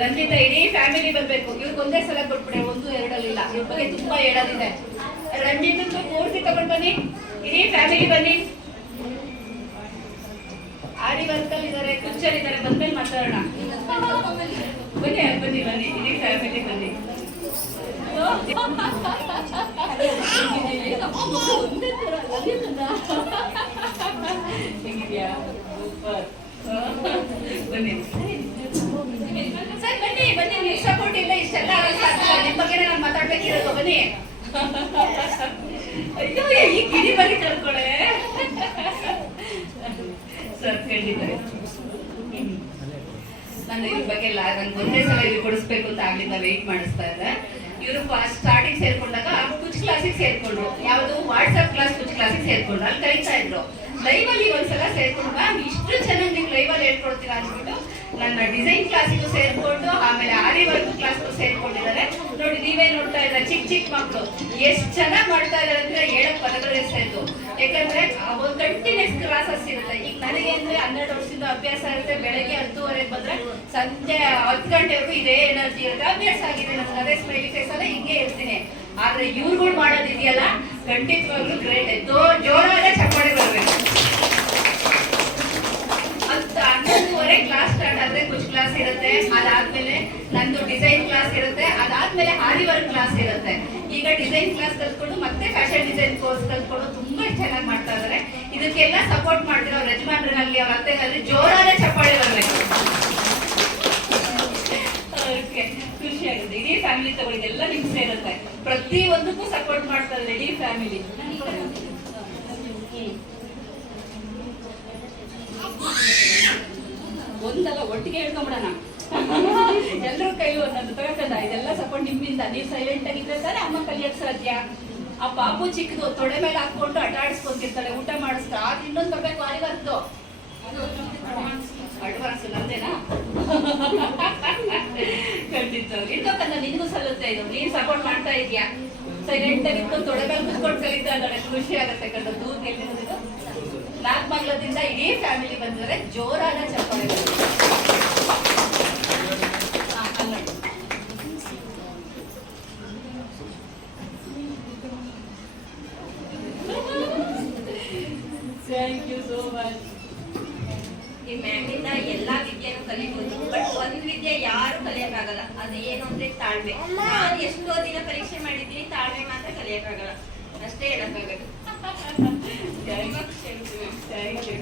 ರಂಜಿತಾ ಇಡೀ ಫ್ಯಾಮಿಲಿ ಬರ್ಬೇಕು. ಇವ್ರಿಗೆ ಒಂದೇ ಸಲ ಕೊಟ್ಬಿಡೆ, 1, 2 ಇಲ್ಲ. ಇವ್ರ ಬಗ್ಗೆ ತುಂಬಾ ಹೇಳೋದಿದೆ. ರಂಜಿತ್ ಪೂರ್ತಿ ತಗೊಂಡ್ ಬನ್ನಿ, ಇಡೀ ಫ್ಯಾಮಿಲಿ ಬನ್ನಿ. ಆರಿ ವರ್ಕಲ್ ಇದಾರೆ, ಕುಚ್ಚರ್ ಇದಾರೆ, ಬಂದ್ಮೇಲೆ ಮಾತಾಡೋಣ. ಬನ್ನಿ ಬನ್ನಿ ಬನ್ನಿ, ಇಡೀ ಫ್ಯಾಮಿಲಿ ಬನ್ನಿ. ಹೇಗಿದ್ಯಾ? ಬನ್ನಿ ಸರ್, ಬನ್ನಿ ಬನ್ನಿ. ನೀವು ಸಪೋರ್ಟ್ ಇಲ್ಲ, ಇಷ್ಟೆಲ್ಲ ನಿಮ್ಮ ಬಗ್ಗೆ ನಾನು ಮಾತಾಡ್ಬೇಕಿರೋದು. ಬನ್ನಿ. ಅಯ್ಯೋ, ಈ ಗಿಡಿ ಬಗ್ಗೆ ಕಳ್ಕೊಳ್ಳೆ ಸರ್. ಖಂಡಿತ ನಾನು ಇವ್ರ ಬಗ್ಗೆ ನನ್ಗೆ ಒಂದೇ ಸಲ ಇಲ್ಲಿ ಕೊಡಿಸ್ಬೇಕು ಅಂತ ಆಗ್ಲಿಂದ ವೆಯ್ಟ್ ಮಾಡಿಸ್ತಾ ಇದ್ದೆ. ಇವರು ಸ್ಟಾರ್ಟಿಂಗ್ ಸೇರ್ಕೊಂಡಾಗ ಕುಚ್ ಕ್ಲಾಸಿಗೆ ಸೇರ್ಕೊಂಡ್ರು. ಯಾವುದು ವಾಟ್ಸ್ಆಪ್ ಕ್ಲಾಸ್ ಕುಚ್ ಕ್ಲಾಸಿಗೆ ಸೇರ್ಕೊಂಡ್ರು. ಅಲ್ಲಿ ಕಲಿತಾ ಇದ್ರು. ಲೈವ್ ಅಲ್ಲಿ ಒಂದ್ಸಲ ಸೇರ್ಕೊಂಡು ಮ್ಯಾಮ್ ಇಷ್ಟು ಚೆನ್ನಾಗಿ ನೀವು ಲೈವ್ ಅಲ್ಲಿ ಹೇಳ್ಕೊಡ್ತೀರಾ ಅಂದ್ಬಿಟ್ಟು ನನ್ನ ಡಿಸೈನ್ ಕ್ಲಾಸಿಗೂ ಸೇರ್ಕೊಂಡು ಆಮೇಲೆ ಆರಿ ವರ್ಕ್ ಕ್ಲಾಸ್ಗೂ ಸೇರ್ಕೊಂಡಿದ್ದಾರೆ. ನೋಡಿ, ನೀವೇ ನೋಡ್ತಾ ಇದ್ದಾರೆ, ಚಿಕ್ಕ ಚಿಕ್ಕ ಮಕ್ಕಳು ಎಷ್ಟು ಚೆನ್ನಾಗಿ ಮಾಡ್ತಾ ಇದ್ದಾರೆ ಅಂದ್ರೆ ಹೇಳಕ್ ಪದಗಳು ಸೇರ್ತು. ಯಾಕಂದ್ರೆ ಒಂದು ಕಂಟಿನ್ಯೂಸ್ ಕ್ಲಾಸಸ್ ಇರುತ್ತೆ. ಈಗ ನನಗೆ ಅಂದ್ರೆ 12 ವರ್ಷದಿಂದ ಅಭ್ಯಾಸ ಇರುತ್ತೆ. ಬೆಳಗ್ಗೆ 10:30 ಬಂದ್ರೆ ಸಂಜೆ 10 ಗಂಟೆವರೆಗೂ ಇದೇ ಎನರ್ಜಿ ಇರುತ್ತೆ. ಅಭ್ಯಾಸ ಆಗಿದೆ ನನಗೆ. ಅದೇ ಸ್ಮೈಲಿ ಫೇಸ್ ಅಲ್ಲೇ ಹಿಂಗೆ ಇರ್ತೀನಿ. ಆದ್ರೆ ಇವ್ರುಗಳು ಮಾಡೋದಿದೆಯಲ್ಲ, ಖಂಡಿತವಾಗ್ಲೂ ಗ್ರೇಟ್. ಜೋರಾದ ಚಪ್ಪಾಳೆ ಬರ್ಬೇಕು. 11:30 ಕ್ಲಾಸ್ ಸ್ಟಾರ್ಟ್ ಆದ್ರೆ ಕುಚ್ ಕ್ಲಾಸ್ ಇರುತ್ತೆ. ಅದಾದ್ಮೇಲೆ ನಂದು ಡಿಸೈನ್ ಕ್ಲಾಸ್ ಇರುತ್ತೆ. ಅದಾದ್ಮೇಲೆ ಆರಿ ವರ್ಕ್ ಕ್ಲಾಸ್ ಇರುತ್ತೆ. ಈಗ ಡಿಸೈನ್ ಕ್ಲಾಸ್ ಕಲ್ತ್ಕೊಂಡು ಮತ್ತೆ ಫ್ಯಾಷನ್ ಡಿಸೈನ್ ಕೋರ್ಸ್ ಕಲ್ತ್ಕೊಂಡು ತುಂಬಾ ಚೆನ್ನಾಗಿ ಮಾಡ್ತಾ ಇದಾರೆ. ಇದಕ್ಕೆಲ್ಲ ಸಪೋರ್ಟ್ ಮಾಡ್ತಿರೋ ಅವ್ರ ಯಜಮಾನ್ರಲ್ಲಿ, ಅವ್ರ ಅತ್ತೆನಲ್ಲಿ ಜೋರಾದ ಚಪ್ಪಾಳೆ ಬರ್ಬೇಕು. ಖುಷಿ ಆಗುತ್ತೆ. ಇಡೀ ಫ್ಯಾಮಿಲಿ ತಗೊಳ್ಳಿದೆಲ್ಲ ನಿಮ್ಗೆ ಸೇರುತ್ತೆ. ಪ್ರತಿ ಒಂದಕ್ಕೂ ಸಪೋರ್ಟ್ ಮಾಡ್ತಾ ಇದ್ದಾರೆ ಇಡೀ ಫ್ಯಾಮಿಲಿ. ಒಂದಲ್ಲ, ಒಟ್ಟಿಗೆ ಹೇಳ್ಕೊಂಬಿಡೋಣ. ಎಲ್ಲರೂ ಕೈ ಒಂದೊಂದು ತಗೊಂಡ. ಇದೆಲ್ಲ ಸಪೋರ್ಟ್ ನಿಮ್ಮಿಂದ. ನೀವು ಸೈಲೆಂಟ್ ಆಗಿದ್ರೆ ತಾನೇ ಅಮ್ಮ ಕಲಿಯಕ್ ಸಾಧ್ಯ. ಆ ಪಾಪು ಚಿಕ್ಕದು ತೊಡೆ ಮೇಲೆ ಹಾಕೊಂಡು ಆಟಾಡಿಸ್ಕೊಂತಿರ್ತಾಳೆ, ಊಟ ಮಾಡಿಸ್ತಾ. ಅದು ಇನ್ನೊಂದು ತರಬೇಕು ಆರಿವರ್ದು ಅಡ್ವಾನ್ಸ್ ನಂದೇನಾ? ಖಂಡಿತ ಇನ್ನೊಂದಲ್ಲ, ನಿನ್ಗೂ ಸಲ್ಲುತ್ತೆ ಇದು. ನೀನ್ ಸಪೋರ್ಟ್ ಮಾಡ್ತಾ ಇದೀಯಾ. ಸೈಲೆಂಟ್ ಆಗಿ ಇಟ್ಕೊಂಡು ತೊಡೆ ಮೇಲೆ ಕುತ್ಕೊಂಡು ಕಲಿತಾ ಇದ್ದಾಳೆ. ಖುಷಿ ಆಗುತ್ತೆ ಕಂಡು. ದೂರ ಗೆಲ್ಲಿರೋದಿದು ನಾಗಮಂಗಲದಿಂದ ಇಡೀ ಫ್ಯಾಮಿಲಿ ಬಂದಿದ್ದಾರೆ. ಜೋರಾದ ಚಪ್ಪಾಳೆ. Thank you so much. ಈ ಮ್ಯಾಮಿಂದ ಎಲ್ಲಾ ವಿದ್ಯೆನೂ ಕಲಿಬಹುದು. ಬಟ್ ಒಂದ್ ವಿದ್ಯೆ ಯಾರು ಕಲಿಯಕ್ಕಾಗಲ್ಲ. ಅದು ಏನು ಅಂದ್ರೆ ತಾಳ್ಮೆ. ನಾನು ಎಷ್ಟೋ ದಿನ ಪರೀಕ್ಷೆ ಮಾಡಿದ್ದೀನಿ, ತಾಳ್ಮೆ ಮಾತ್ರ ಕಲಿಯಕ್ಕಾಗಲ್ಲ. ಅಷ್ಟೇ ಹೇಳಕ್ಕಾಗಲ್ಲ. Thank you.